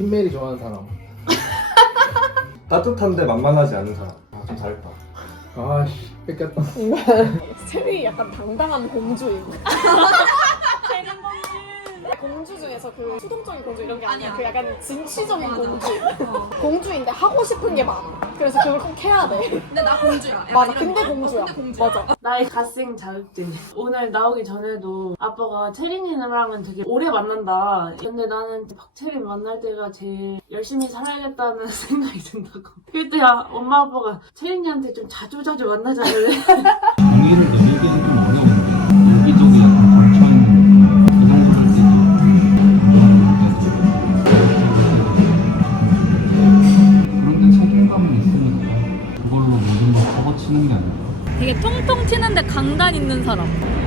팀메리 좋아하는 사람. 따뜻한데 만만하지 않은 사람. 아, 좀 잘했다. 아씨 뺏겼다. 체리 약간 당당한 공주인. 공주 중에서 그 수동적인 공주 이런 게 아니야. 그 약간 진취적인 공주. 공주인데 하고 싶은 게 많아. 그래서 그걸 꼭 해야 돼. 근데 나 공주야. 약간 맞아. 이런 근데 거. 공주야. 근데 공주야. 맞아. 나의 갓생 자격증. 오늘 나오기 전에도 아빠가 채린이랑은 되게 오래 만난다. 근데 나는 박채린 만날 때가 제일 열심히 살아야겠다는 생각이 든다고. 그때 야, 엄마 아빠가 채린이한테 좀 자주 자주 만나자 그래. 어 강단 있는 사람.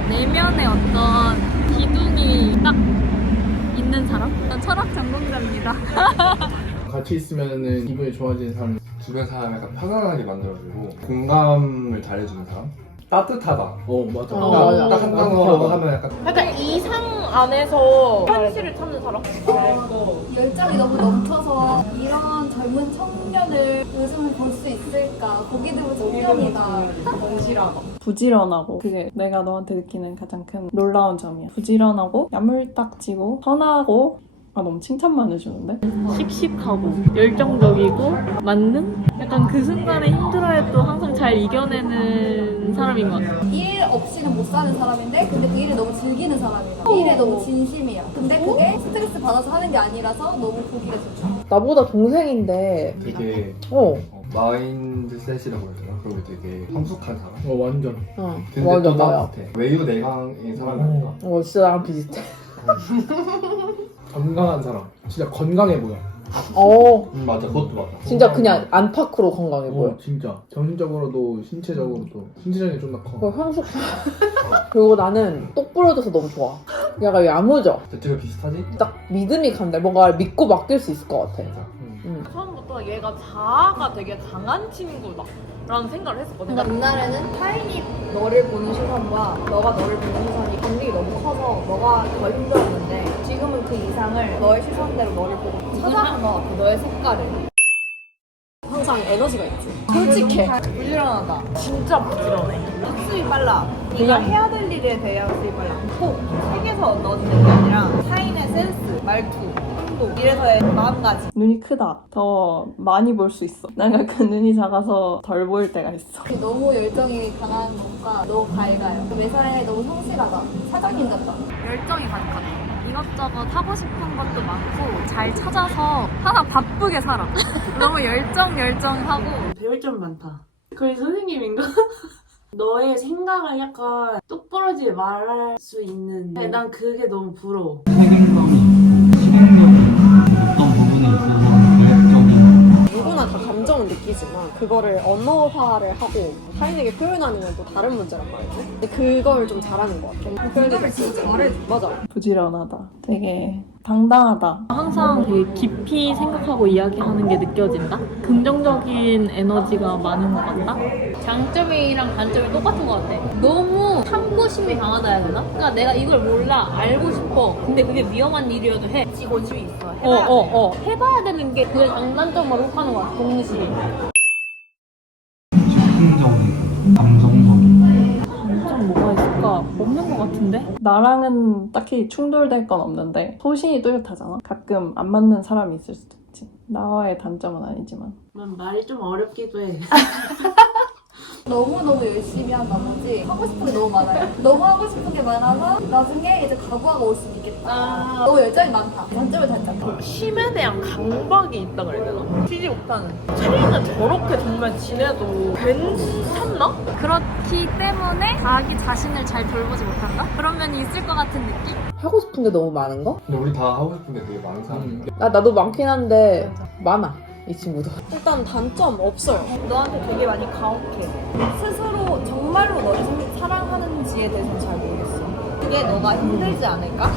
내면에 어떤 기둥이 딱 있는 사람? 난 철학 전공자입니다. 같이 있으면은 기분이 좋아지는 사람. 주변 사람 약간 편안하게 만들어주고 공감을 잘해주는 사람. 따뜻하다. 어 맞아. 어, 맞아. 딱한 단어로 하면 약간 약간 이상 안에서 현실을 찾는 사람? 열정이 너무 넘쳐서 이런 젊은 청년을 요즘은 볼수 있을까? 드문 청년이다. 부지런하고 그게 내가 너한테 느끼는 가장 큰 놀라운 점이야. 부지런하고 야물딱지고 선하고 아 너무 칭찬만 해주는데? 씩씩하고 열정적이고 만능? 약간 그 순간에 힘들어해도 항상 잘 이겨내는 사람인 것 같아. 일 없이는 못 사는 사람인데 근데 그 일을 너무 즐기는 사람이다. 일에 너무 진심이야. 근데 그게 스트레스 받아서 하는 게 아니라서 너무 보기가 좋다. 나보다 동생인데 되게 어, 어, 마인드셋이라고 해야 되나? 그런 게 되게 성숙한 사람. 어 완전. 어 근데 완전 또 나야 따뜻해. 외유 내강의 사람이 아니라. 어 진짜 나랑 비슷해 건강한 사람. 진짜 건강해 보여. 어 음, 맞아. 그것도 맞아. 진짜 그냥 안팎으로 건강해 보여 어 진짜. 정신적으로도 신체적으로도 신체적인 좀더 커. 그 향수 그리고 나는 똑 부러져서 너무 좋아 약간 야무져 대체가 비슷하지? 딱 믿음이 간다 뭔가 믿고 맡길 수 있을 것 같아 음. 응. 처음부터 얘가 자아가 되게 강한 친구다. 라는 생각을 했었거든. 그러니까 옛날에는 타인이 너를 보는 시선과 너가 너를 보는 시선이 간격이 너무 커서 너가 더 힘들었는데 지금은 그 이상을 너의 시선대로 너를 보고 찾아본 것 같아. 너의 색깔을. 항상 에너지가 있지. 솔직해. 부지런하다. 진짜 부지런해. 학습이 빨라. 네가 해야 될 일에 대한 학습이 빨라. 꼭 책에서 얻어지는 게 아니라 타인의 센스, 말투, 행동, 이래서의 마음가짐. 눈이 크다 더 많이 볼 수 있어 난 가끔 눈이 작아서 덜 보일 때가 있어 너무 열정이 강한 것과 너무 밝아요. 그 매사에 너무 성실하다. 사장님 같다. 열정이 가득하다. 이것저것 하고 싶은 것도 많고 잘 찾아서 하나 바쁘게 살아. 너무 열정 열정하고 배울 점 많다. 거의 선생님인가? 너의 생각을 약간 똑부러지게 말할 수 있는 근데 난 그게 너무 부러워. 그거를 언어화를 하고 타인에게 표현하는 건 또 다른 문제란 말이지. 근데 그걸 좀 잘하는 것 같아. 그런 게 진짜 잘해. 맞아. 부지런하다 되게 당당하다 항상 되게 깊이 생각하고 이야기하는 게 느껴진다. 긍정적인 에너지가 많은 것 같다. 장점이랑 단점이 똑같은 것 같아. 너무 탐구심이 강하다 해야 되나? 그러니까 내가 이걸 몰라 알고 싶어. 근데 그게 위험한 일이어도 해. 관심이 있어. 어, 어, 어. 해봐야 되는 게 그게 장단점으로 하는 것 같아, 동시에. 같은데? 나랑은 딱히 충돌될 건 없는데 소신이 뚜렷하잖아 가끔 안 맞는 사람이 있을 수도 있지 나와의 단점은 아니지만 난 말이 좀 어렵기도 해. 너무너무 열심히 한 나머지 하고 싶은 게 너무 많아요. 너무 하고 싶은 게 많아서 나중에 이제 과부하가 올 수도 있겠다. 너무 열정이 많다. 단점을 단점. 쉼에 대한 강박이 있다 그래야 되나? 못하는. 체리는 저렇게 정말 지내도 괜찮나? 그렇기 때문에 자기 자신을 잘 돌보지 못한다? 그런 면이 있을 것 같은 느낌? 하고 싶은 게 너무 많은 거? 근데 우리 다 하고 싶은 게 되게 많은 사람. 음. 나, 나도 많긴 한데 많아 이 친구도 일단 단점 없어요. 너한테 되게 많이 가혹해. 스스로 정말로 너를 사- 사랑하는지에 대해서는 잘 모르겠어. 그게 너가 힘들지 않을까?